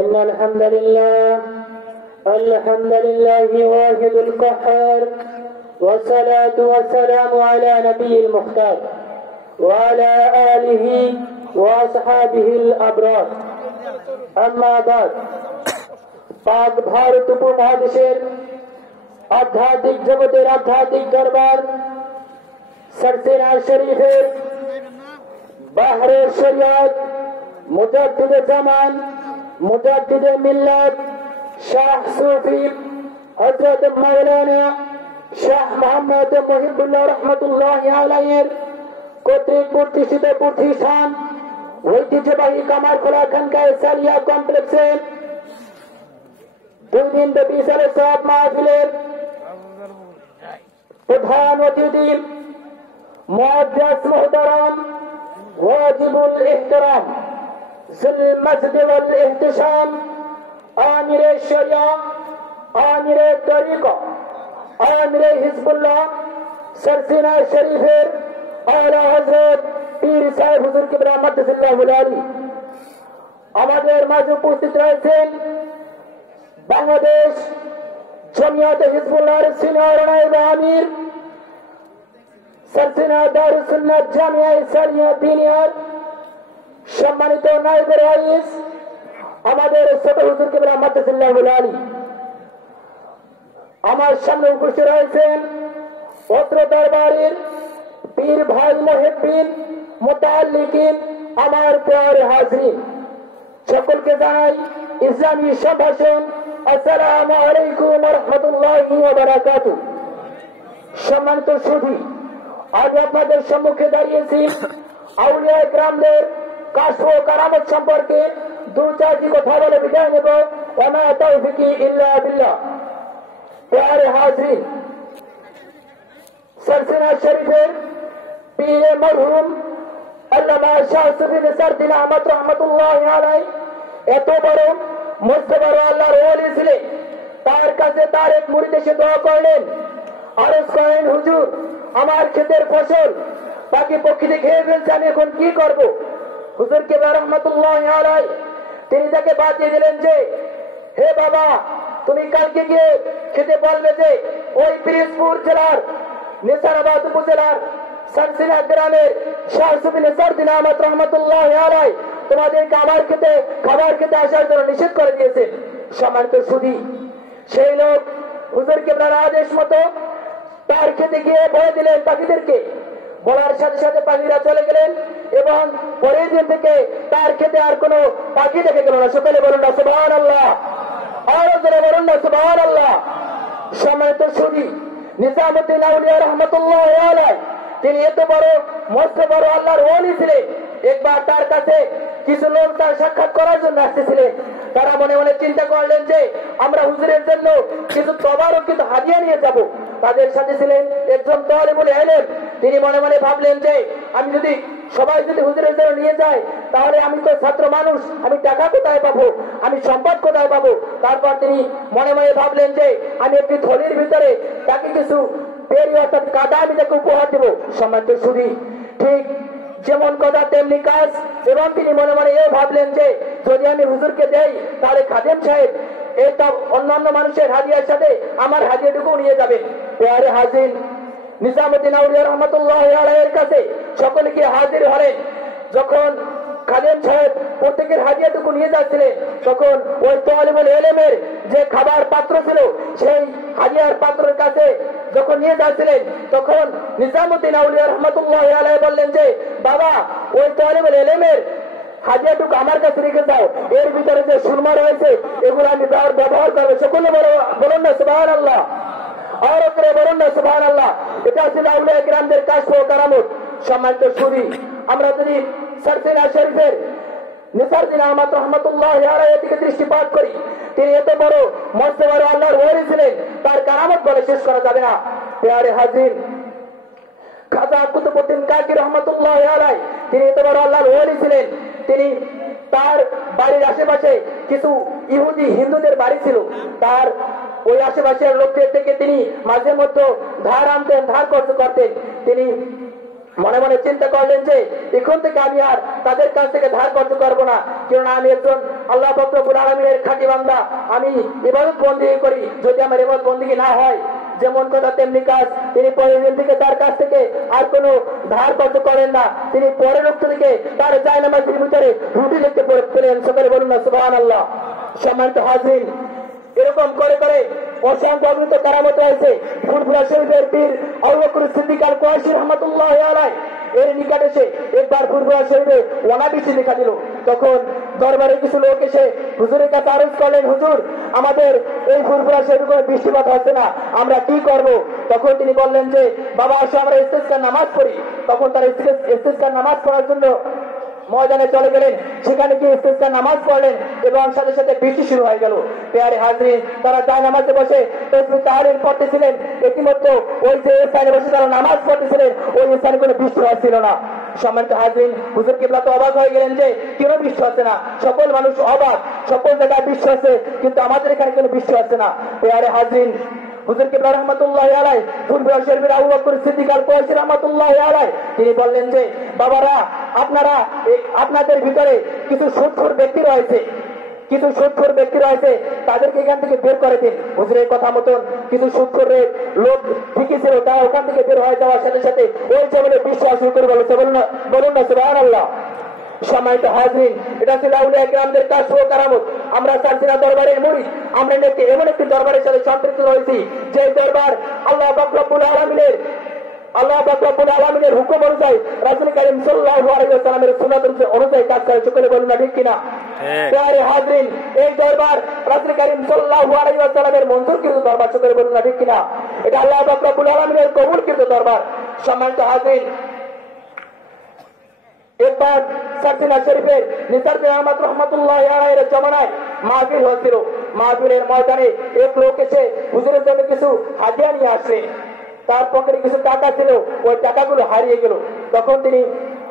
إن الحمد لله واحد القهار، والصلاة والسلام على نبي المختار وعلى آله وأصحابه الأبرار। أما بعد, পাক ভারত উপমহাদেশের আধ্যাত্মিক জগতের আধ্যাত্মিক দরবার সরসিনা শরীফের বাহরে শরিয়ত মুজাদ্দিদে জামান মুজাদ্দিদে মিল্লাত শাহ সুফি হযরত মাওলানা শাহ মোহাম্মদ মুহিবুল্লাহ রাহমাতুল্লাহি আলাইহির কর্তৃক প্রতিষ্ঠিত প্রতিষ্ঠান ঐতিহ্যবাহী কামারখোলা খানকায়ে সালিয়া কমপ্লেক্সে 2 দিন ব্যাপী সালাত মাহফিলের প্রধান অতিথি মুআদ্দাস মুহতারাম ওয়াজিবুল ইহতিরাম জিল মসজিদ ওয়াল ইহতিশাম আমিরে শরিয়া আমিরে তরিকা আমিরে হিজবুল্লাহ সরসিনা শরীফের আলা হযরত পীর সাহেব হুজুর কিবরা মাদ্দাসাল্লাহুল আলী। আমাদের মাঝে উপস্থিত রয়েছেন বাংলাদেশ জমিয়তে হিজবুল্লাহর সিনিয়র নায়েব আমির সরসিনা দারুস সুন্নাত জামিয়া ইসলামিয়া দিনিয়ার সম্মানিত নায়েব রাইস আমাদের ছোট হুজুর কিবরা মাদ্দাসাল্লাহুল আলী। আমার সামনে উপস্থিত রয়েছেন অত্র দরবারের পীর ভাই মুহিব্বিন মুতাআল্লিকিন, আমার প্রিয় হাজরিন, সকলকে জানাই ইসলামী সম্ভাষণ আসসালামু আলাইকুম ওয়া রাহমাতুল্লাহি ওয়া বারাকাতুহু। সম্মানিত সুধী, আজ আপনাদের সম্মুখে দাঁড়িয়েছি আউলিয়া ইকরামদের কাশফ ও কারামত সম্পর্কে 2-4টি কথা বলে বিদায় নেব। ওয়া মা তাওফিকি ইল্লা বিল্লাহ। প্রিয় হাজরিন, সরসিনা শরীফের পীর মরহুম আল্লামা শাহ সুফি নিসারউদ্দিন আহমদ রাহমাতুল্লাহি আলাইহি এত বড় মুস্তাফা আল্লাহর ওলি ছিলেন। তার কাছে তার এক মুরিদ এসে দোয়া করলেন, আরজ করেন, হুজুর আমার ক্ষেতের ফসল বাকি পক্ষীতে খেয়ে ফেলছে, আমি এখন কি করব? হুজুর কিবরা রাহমাতুল্লাহি আলাইহি তিনি তাকে বাতিয়ে দিলেন যে, হে বাবা, তুমি কালকে গিয়ে খেতে বলবে যে ওই পিরোজপুর জেলার নেসারাবাদ উপজেলার সরসিনা গ্রামের শাহ সুফি নিসারউদ্দিন আহমদ রাহমাতুল্লাহি আলাইহি তোমাদেরকে আমার খেতে খাবার খেতে আসার জন্য নিষেধ করে দিয়েছেন। সম্মানিত সুধী, সেই লোক হুজুর কিবরার আদেশ মতো তার খেতে গিয়ে বলে দিলেন পাখিদেরকে। বলার সাথে সাথে পাখিরা চলে গেলেন এবং পরের দিন থেকে তার খেতে আর কোনো পাখি দেখে গেল না। সকলে বলুন না সুবহানাল্লাহ, আরো জোরে বলুন না সুবহানাল্লাহ। সম্মানিত সুধী, নিজামুদ্দিন আউলিয়া রাহমাতুল্লাহি আলাইহি তিনি এত বড় মস্ত বড় আল্লাহর ওলি ছিলেন। একবার তার কাছে কিছু লোক তার সাক্ষাৎ করার জন্য আসতেছিলেন। তারা মনে মনে চিন্তা করলেন যে আমরা হুজুরের জন্য কিছু তবারক কিন্তু হাদিয়া নিয়ে যাব। তাদের সাথে ছিলেন একজন তালিবুল ইলম। তিনি মনে মনে ভাবলেন যে আমি যদি সবাই যদি হুজুরের জন্য নিয়ে যায় তাহলে আমি তো ছাত্র মানুষ, আমি টাকা কোথায় পাবো, আমি সম্পদ কোথায় পাবো? তারপর তিনি মনে মনে ভাবলেন যে আমি একটি থলির ভিতরে তাকে কিছু পেরি অর্থাৎ কাদা আমি তাকে উপহার দেব। সম্মানিত সুধী, ঠিক যেমন কথা তেমনি কাজ। এবং তিনি মনে মনে এও ভাবলেন যে যদি আমি হুজুরকে দেই তাহলে খাদেম সাহেব এটা অন্যান্য মানুষের হাদিয়ার সাথে আমার হাদিয়াটুকু নিয়ে যাবেন। প্রিয় হাজির, নিজামুদ্দিন আউলিয়া রাহমাতুল্লাহি আলাইহির কাছে সকলে গিয়ে হাজির হলেন। যখন খাদেম সাহেব প্রত্যেকের হাদিয়াটুকু নিয়ে যাচ্ছিলেন তখন ওই তালিবুল ইলমের যে খাবার পাত্র ছিল সেই হাদিয়ার পাত্রের কাছে যখন নিয়ে যাচ্ছিলেন তখন নিজামুদ্দিন আউলিয়া রাহমাতুল্লাহি আলাইহি বললেন যে বাবা, ওই তালিবুল ইলমের হাদিয়াটুকু আমার কাছে রেখে দাও, এর ভিতরে যে সুরমা রয়েছে এগুলো আমি ব্যবহার করবো। সকলে বলুন না সুবহানাল্লাহ, আর করে বলুন না সুবহানাল্লাহ। এটা ছিল আউলিয়া কিরামদের কাশফ ও কারামত। সম্মানিত সুধী, আমরা যদি সরসিনা শরীফের নিসারউদ্দিন আহমদ রাহমাতুল্লাহি আলাইহির দিকে দৃষ্টিপাত করি, তিনি এত বড় মস্ত বড় আল্লাহর ওলি ছিলেন, তার কারামত বলে শেষ করা যাবে না। প্রিয় হাজির, খাজা কুতুবউদ্দিন কাকি রাহমাতুল্লাহি আলাইহি তিনি এত বড় আল্লাহর ওলি ছিলেন। তিনি তার বাড়ির আশেপাশে কিছু ইহুদি হিন্দুদের বাড়ি ছিল। তার ওই আশেপাশের লোকদের থেকে তিনি মাঝে মধ্যে ধার আনতেন, ধার খরচ করতেন। তিনি মনে মনে চিন্তা করলেন যে এখন থেকে আমি আর তাদের কাছ থেকে ধার খরচ করবো না, কারণ আমি একজন আল্লাহ পাক রব্বুল আলামিনের খাঁটি বান্দা, আমি ইবাদত বন্দেগী করি, যদি আমার ইবাদত বন্দেগী না হয় যেমন কথা তেমনি কাজ, তিনি পরের দিন থেকে তার কাছ থেকে আর কোনো ধার কর্য করেন না, তিনি পরের রক্ত থেকে তার জায়নামাজের ভিতরে রুটি লিখতে পেলেন। সকলে বলুন না সুবহানাল্লাহ। সম্মানিত হাজরিন, এরকম করে করে অশান্ত অমৃত কারামত রয়েছে। ফুরফুরা শরীফের পীর আবু বকর সিদ্দিক আল কুরাইশি রাহমাতুল্লাহি আলাইহি এর নিকট এসে একবার ফুরফুরা শরীফে অনাবৃষ্টি দেখা দিল। তখন দরবারে কিছু লোক এসে হুজুরের কাছে আরজ করলেন, হুজুর আমাদের এই ফুরফুরা শরীফে কোনো বৃষ্টিপাত হচ্ছে না, আমরা কি করব? তখন তিনি বললেন যে বাবা আসো আমরা ইস্তেসকার নামাজ পড়ি। তখন তারা ইস্তেসকার নামাজ পড়ার জন্য ময়দানে চলে গেলেন, সেখানে গিয়ে ইস্তেসকার নামাজ পড়লেন এবং সাথে সাথে বৃষ্টি শুরু হয়ে গেল। পেয়ারে হাজরিন, তারা যায় নামাজে বসে তাসবিহ তাহলিল পড়তেছিলেন, ইতিমধ্যে ওই যে স্থানে বসে তারা নামাজ পড়তেছিলেন ওই স্থানে কোনো বৃষ্টি হচ্ছিল না। সম্মানিত হাজরিন, হুজুর কিবলা তো অবাক হয়ে গেলেন যে কেন বৃষ্টি হচ্ছে না, সকল মানুষ অবাক, সকল জায়গায় বৃষ্টি হচ্ছে কিন্তু আমাদের এখানে কোনো বৃষ্টি হচ্ছে না। পেয়ারে হাজরিন, হুজুর কিবলা রাহমাতুল্লাহি আলাইহি ফুরফুরা শরীফের আবু বকর সিদ্দিক আল কুরাইশি রাহমাতুল্লাহি আলাইহি তিনি বললেন যে বাবারা আপনারা আপনাদের ভিতরে কিছু সুদখোর ব্যক্তি রয়েছে, কিছু সুদখোর ব্যক্তি রয়েছে, তাদেরকে এখান থেকে বের করে দিন। হুজুরের কথা মতন কিছু সুদখোরের লোক ঠিকই ছিল, তারা ওখান থেকে বের হয়ে যাওয়ার সাথে সাথে ওই জমিনে বিশ্বাস শুরু করে বলেছে। বলুন না সুবহানাল্লাহ। সম্মানিত হাজরিন, এটা ছিল আউলিয়া কিরামদের কাজ ও কারামত। আমরা সালসিলা দরবারের মুরিদ, আমরা এমন একটি দরবারের সাথে সম্পৃক্ত রয়েছি যে দরবার আল্লাহ পাক রব্বুল আলামিনের হুকুম অনুযায়ী রাসূল কারীম সাল্লাল্লাহু আলাইহি ওয়াসাল্লামের সুন্নাত অনুযায়ী কাজ করে। সকলে বলুন না ঠিক কিনা? প্রিয় হাজরিন, এই দরবার রাসূল কারীম সাল্লাল্লাহু আলাইহি ওয়াসাল্লামের মঞ্জুরকৃত দরবার। সকলে বলুন না ঠিক কিনা? এটা আল্লাহ পাক রব্বুল আলামিনের কবুলকৃত দরবার। সম্মানিত হাজরিন, একবার সারসিনা শরীফের নিসারুদ্দিন আহমদ রাহমাতুল্লাহি আলাইহির জমানায় মাহফিল হয়েছিল। মাহফিলের ময়দানে এক লোক এসে হুজুরের জন্য কিছু হাদিয়া নিয়ে আসলেন। তার পকেটে কিছু টাকা ছিল, ওই টাকাগুলো হারিয়ে গেল। তখন তিনি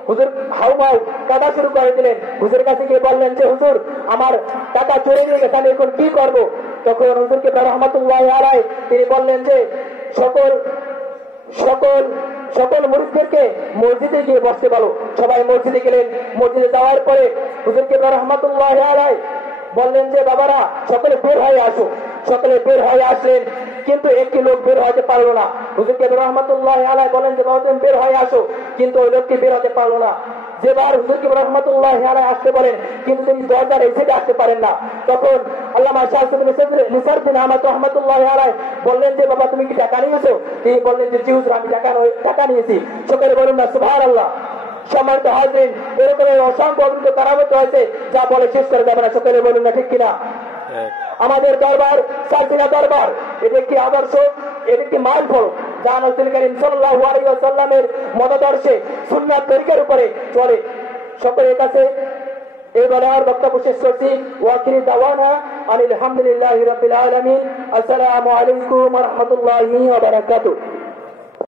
হুজুর হাউমাউ কাঁদা শুরু করে দিলেন। হুজুরের কাছে গিয়ে বললেন যে হুজুর আমার টাকা চুরি নিয়ে গেছে, আমি এখন কি করবো? তখন হুজুরকে রাহমাতুল্লাহি আলাইহি তিনি বললেন যে সকল মুরিদদেরকে মসজিদে গিয়ে বসতে বলো। সবাই মসজিদে গেলেন। মসজিদে যাওয়ার পরে হুজুর কিবলা রাহমাতুল্লাহি আলাইহি বললেন যে বাবারা সকলে বের হয়ে আসো। সকলে বের হয়ে আসলেন, কিন্তু একটি লোক বের হতে পারলো না। হুজুর কিবলা রাহমাতুল্লাহি আলাইহি বলেন যে বাবা তুমি বের হয়ে আসো, কিন্তু ওই লোকটি বের হতে পারলো না। যেবার হুজুর কিবলা রাহমাতুল্লাহি আলাইহি আসতে বলেন, কিন্তু তিনি দরজার এসে আসতে পারেন না। তখন আল্লামা নিসারুদ্দিন আহমদ রাহমাতুল্লাহি আলাইহি বললেন যে বাবা তুমি কি টাকা নিয়েছো? তিনি বললেন যে জি হুজুর আমি টাকা নিয়েছি। সকলে বলুন না সুবহানাল্লাহ। সম্মানিত হাজরিন, এরকম অসংখ্য অভিজ্ঞ কারামত রয়েছে যা বলে শেষ করে যাবে না। সকলে বলুন না ঠিক কিনা? আমাদের দরবার সালসিলা দরবার, এটা একটি আদর্শ, এটা একটি মাইল ফলক যা রাসূল কারীম সাল্লাল্লাহু আলাইহি ওয়াসাল্লামের মতাদর্শে সুন্নাত তরিকার উপরে চলে। সকলের কাছে এই বলে আর বক্তব্য শেষ করছি। ওয়াকিরি দাওয়ানা আলহামদুলিল্লাহি রাব্বিল আলামিন। আসসালামু আলাইকুম ওয়া রাহমাতুল্লাহি ওয়া বারাকাতুহু।